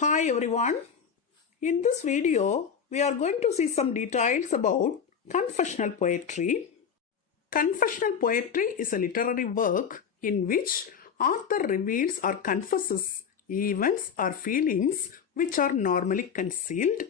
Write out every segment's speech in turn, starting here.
Hi everyone. In this video, we are going to see some details about confessional poetry. Confessional poetry is a literary work in which author reveals or confesses events or feelings which are normally concealed.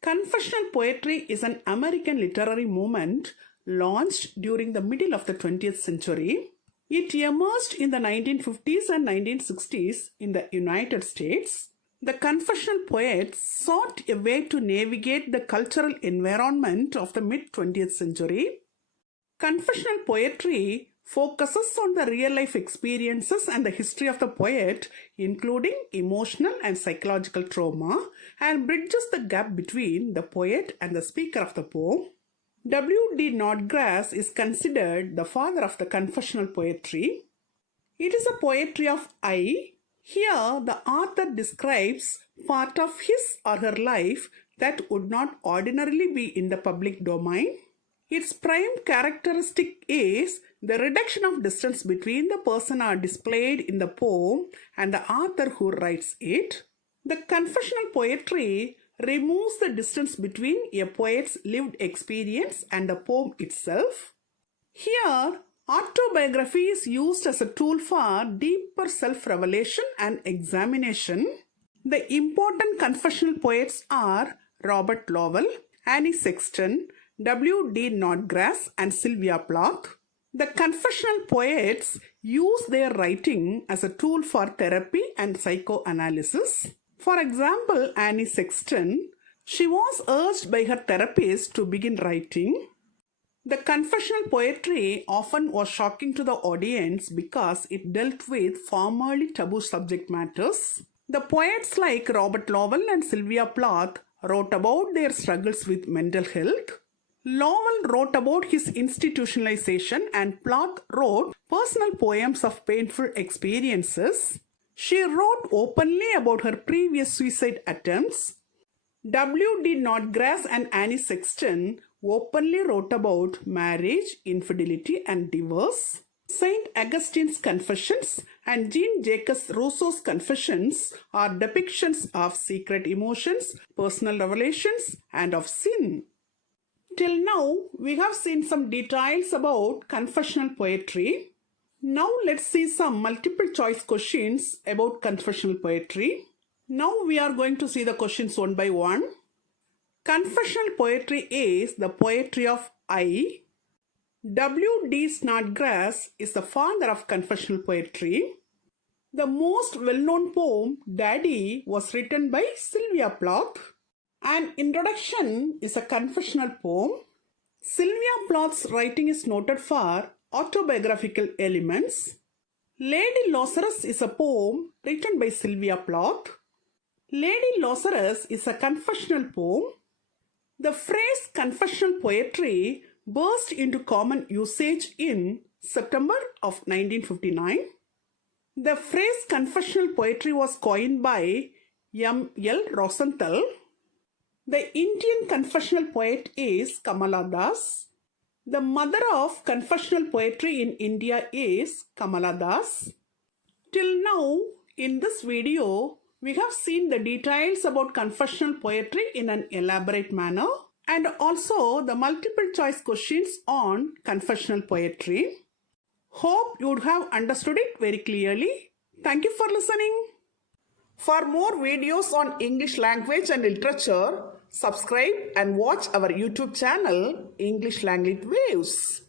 Confessional poetry is an American literary movement launched during the middle of the 20th century. It emerged in the 1950s and 1960s in the United States. The confessional poets sought a way to navigate the cultural environment of the mid-20th century. Confessional poetry focuses on the real-life experiences and the history of the poet, including emotional and psychological trauma, and bridges the gap between the poet and the speaker of the poem. W.D. Snodgrass is considered the father of the confessional poetry. It is a poetry of I. Here, the author describes part of his or her life that would not ordinarily be in the public domain. Its prime characteristic is the reduction of distance between the person are displayed in the poem and the author who writes it. The confessional poetry removes the distance between a poet's lived experience and the poem itself. Here, autobiography is used as a tool for deeper self-revelation and examination. The important confessional poets are Robert Lowell, Annie Sexton, W.D. Snodgrass, and Sylvia Plath. The confessional poets use their writing as a tool for therapy and psychoanalysis. For example, Annie Sexton, she was urged by her therapist to begin writing. The confessional poetry often was shocking to the audience because it dealt with formerly taboo subject matters. The poets like Robert Lowell and Sylvia Plath wrote about their struggles with mental health. Lowell wrote about his institutionalization and Plath wrote personal poems of painful experiences. She wrote openly about her previous suicide attempts. W.D. Snodgrass and Annie Sexton openly wrote about marriage, infidelity, and divorce. Saint Augustine's Confessions and Jean-Jacques Rousseau's Confessions are depictions of secret emotions, personal revelations, and of sin. Till now, we have seen some details about confessional poetry. Now let's see some multiple choice questions about confessional poetry. Now we are going to see the questions one by one. Confessional poetry is the poetry of I. W.D. Snodgrass is the father of confessional poetry. The most well-known poem, Daddy, was written by Sylvia Plath. An Introduction is a confessional poem. Sylvia Plath's writing is noted for autobiographical elements. Lady Lazarus is a poem written by Sylvia Plath. Lady Lazarus is a confessional poem. The phrase confessional poetry burst into common usage in September of 1959. The phrase confessional poetry was coined by M.L. Rosenthal. The Indian confessional poet is Kamala Das. The mother of confessional poetry in India is Kamala Das. Till now, in this video, we have seen the details about confessional poetry in an elaborate manner and also the multiple choice questions on confessional poetry. Hope you would have understood it very clearly. Thank you for listening. For more videos on English language and literature, subscribe and watch our YouTube channel English Language Waves.